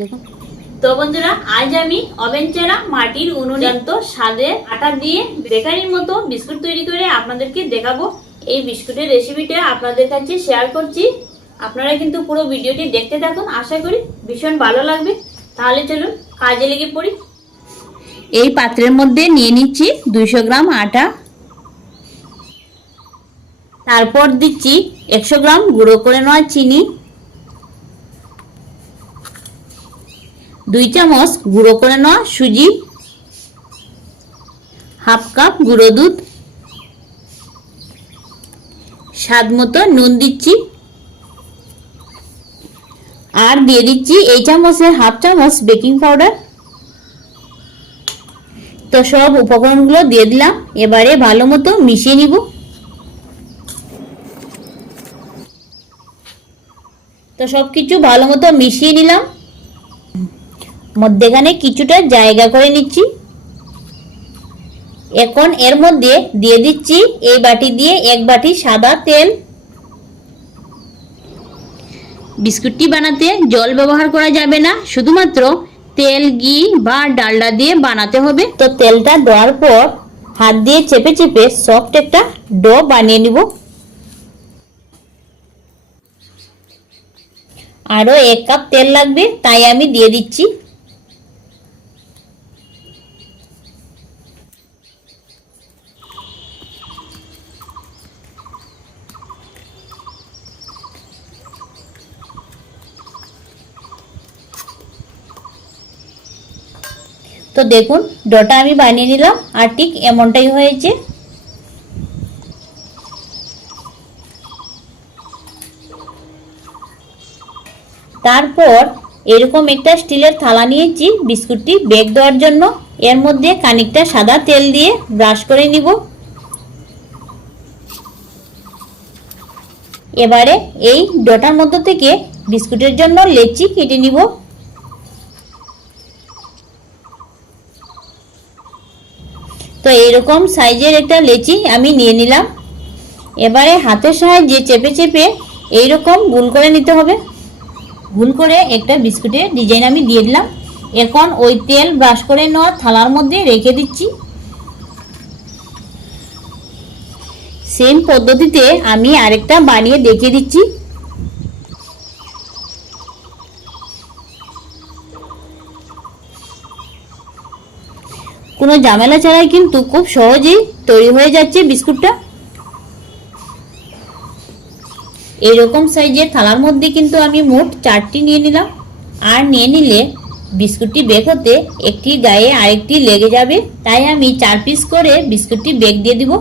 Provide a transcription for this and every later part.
দেখুন। তো বন্ধুরা, আজ আমি ওভেন চারা মাটির উনুনে স্বাদের আটা দিয়ে বেকারির মতো বিস্কুট তৈরি করে আপনাদেরকে দেখাবো। এই বিস্কুটের রেসিপিটা আপনাদের কাছে শেয়ার করছি। আপনারা কিন্তু পুরো ভিডিওটি দেখতে থাকুন, আশা করি ভীষণ ভালো লাগবে। তাহলে চলুন কাজে লেগে পড়ি। এই পাত্রের মধ্যে নিয়ে নিচ্ছি 200 গ্রাম আটা, তারপর দিচ্ছি 100 গ্রাম গুঁড়ো করে নেওয়া চিনি, 2 চামচ গুঁড়ো করে নেওয়া সুজি, হাফ কাপ গুঁড়ো দুধ, স্বাদ মতো নুন দিচ্ছি, আর দিয়ে দিচ্ছি এই চামচের হাফ চামচ বেকিং পাউডার। তো সব উপকরণগুলো দিয়ে দিলাম, এবারে ভালো মতো মিশিয়ে নিব। তো সবকিছু ভালো মতো মিশিয়ে নিলাম, মধ্যেখানে কিছুটা জায়গা করে নিচ্ছি। এখন এর মধ্যে দিয়ে দিচ্ছি এই বাটি দিয়ে 1 বাটি সাদা তেল। বিস্কুটটি বানাতে জল ব্যবহার করা যাবে না, শুধুমাত্র তেল, ঘি বা ডালডা দিয়ে বানাতে হবে। তো তেলটা দেওয়ার পর হাত দিয়ে চেপে চেপে সফট একটা ডো বানিয়ে নিব। আরো 1 কাপ তেল লাগবে, তাই আমি দিয়ে দিচ্ছি। তো দেখুন, ডোটা আমি বানিয়ে নিলাম, আর ঠিক এমনটাই হয়েছে। তারপর এরকম একটা স্টিলের থালা নিয়েছি বিস্কুটটি বেক দেওয়ার জন্য। এর মধ্যে খানিকটা সাদা তেল দিয়ে ব্রাশ করে নিব। এবারে এই ডোটার মধ্য থেকে বিস্কুটের জন্য লেচি কেটে নিব। তো এইরকম সাইজের একটা লেচি আমি নিয়ে নিলাম। এবারে হাতের সাহায্যে চেপে চেপে এইরকম গোল করে নিতে হবে। গোল করে একটা বিস্কুটের ডিজাইন আমি দিয়ে দিলাম। এখন ওই তেল ব্রাশ করে নেওয়া থালার মধ্যে রেখে দিচ্ছি। সেম পদ্ধতিতে আমি আরেকটা বানিয়ে দেখিয়ে দিচ্ছি। কোনো ঝামেলা ছাড়াই কিন্তু খুব সহজেই তৈরি হয়ে যাচ্ছে বিস্কুটটা। এইরকম সাইজের থালার মধ্যে কিন্তু আমি মোট 4টি নিয়ে নিলাম। আর নিয়ে নিলে বিস্কুটটি বেক হতে একটি গায়ে আরেকটি লেগে যাবে, তাই আমি 4 পিস করে বিস্কুটটি বেক দিয়ে দিব।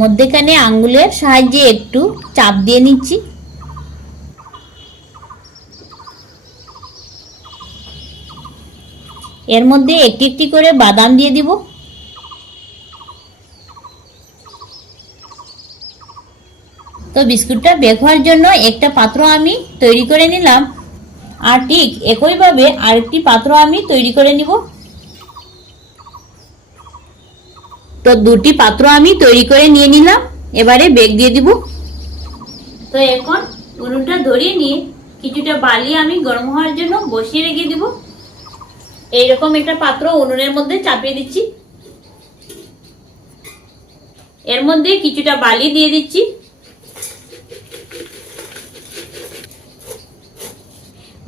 মধ্যেখানে আঙ্গুলের সাহায্যে একটু চাপ দিয়ে নিচ্ছি। এর মধ্যে একটি একটি করে বাদাম দিয়ে দিব। তো বিস্কুটটা বেক হওয়ার জন্য একটা পাত্র আমি তৈরি করে নিলাম, আর ঠিক একইভাবে আরেকটি পাত্র আমি তৈরি করে নিব। তো 2টি পাত্র আমি তৈরি করে নিয়ে নিলাম, এবারে বেক দিয়ে দিব। তো এখন উনুনটা ধরিয়ে নিয়ে কিছুটা বালি আমি গরম হওয়ার জন্য বসিয়ে রেখে দিব। এইরকম একটা পাত্র উনুনের মধ্যে চাপিয়ে দিচ্ছি। এর মধ্যে কিছুটা বালি দিয়ে দিচ্ছি।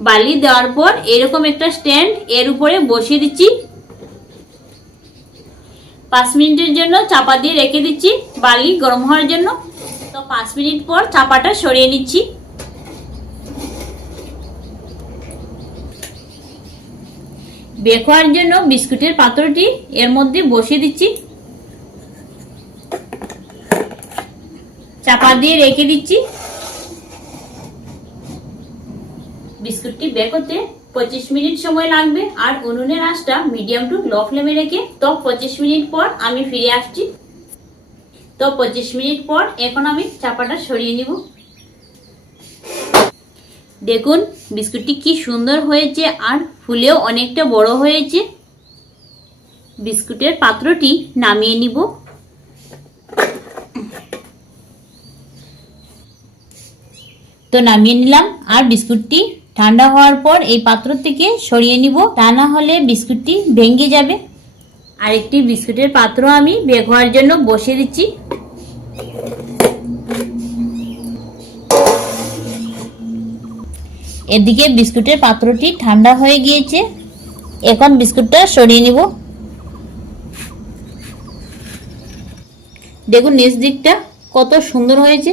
বালি দেওয়ার পর এরকম একটা স্ট্যান্ড এর উপরে বসিয়ে দিচ্ছি। 5 মিনিটের জন্য চাপা দিয়ে রেখে দিচ্ছি বালি গরম হওয়ার জন্য। তো 5 মিনিট পর চাপাটা সরিয়ে নিচ্ছি। বেক হওয়ার জন্য বিস্কুটের পাত্রটি এর মধ্যে বসিয়ে দিচ্ছি। চাপা দিয়ে রেখে দিচ্ছি। বিস্কুটটি বেক হতে 25 মিনিট সময় লাগবে, আর উনুনের আঁচটা মিডিয়াম টু লো ফ্লেমে রেখে। তো 25 মিনিট পর আমি ফিরে আসছি। তো 25 মিনিট পর এখন আমি চাপাটা সরিয়ে নিব। দেখুন বিস্কুটটি কি সুন্দর হয়েছে, আর ফুলেও অনেকটা বড় হয়েছে। বিস্কুটের পাত্রটি নামিয়ে নিব। তো নামিয়ে নিলাম, আর বিস্কুটটি ঠান্ডা হওয়ার পর এই পাত্র থেকে সরিয়ে নিব, তা না হলে বিস্কুটটি ভেঙে যাবে। আরেকটি বিস্কুটের পাত্র আমি বেক হওয়ার জন্য বসিয়ে দিচ্ছি। এদিকে বিস্কুটের পাত্রটি ঠান্ডা হয়ে গিয়েছে, এখন বিস্কুটটা সরিয়ে নিব। দেখুন নিচ দিকটা কত সুন্দর হয়েছে।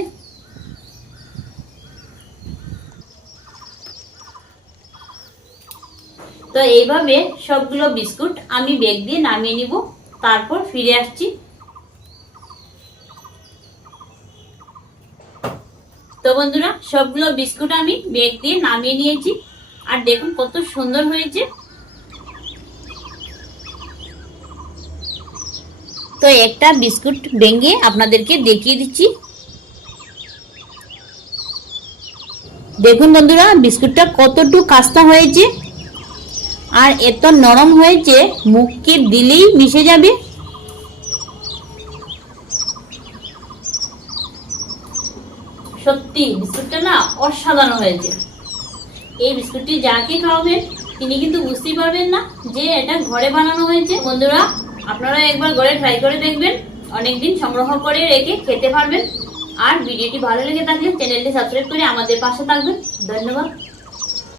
তো এইভাবে সবগুলো বিস্কুট আমি বেক দিয়ে নামিয়ে নিব, তারপর ফিরে আসছি। তো বন্ধুরা, সবগুলো বিস্কুট আমি বেক দিয়ে নামিয়ে নিয়েছি, আর দেখুন কত সুন্দর হয়েছে। তো একটা বিস্কুট ভেঙে আপনাদেরকে দেখিয়ে দিচ্ছি। দেখুন বন্ধুরা, বিস্কুটটা কতটুকু খাস্তা হয়েছে আর এত নরম হয়েছে, মুখে দিলেই মিশে যাবে। সত্যি বিস্কুটটা না অসাধারণ হয়েছে। এই বিস্কুটটি যাকে খাওয়াবেন তিনি কিন্তু বুঝতেই পারবেন না যে এটা ঘরে বানানো হয়েছে। বন্ধুরা, আপনারা একবার ঘরে ট্রাই করে দেখবেন, অনেকদিন সংগ্রহ করে রেখে খেতে পারবেন। আর ভিডিওটি ভালো লেগে থাকলে চ্যানেলটি সাবস্ক্রাইব করে আমাদের পাশে থাকবেন। ধন্যবাদ।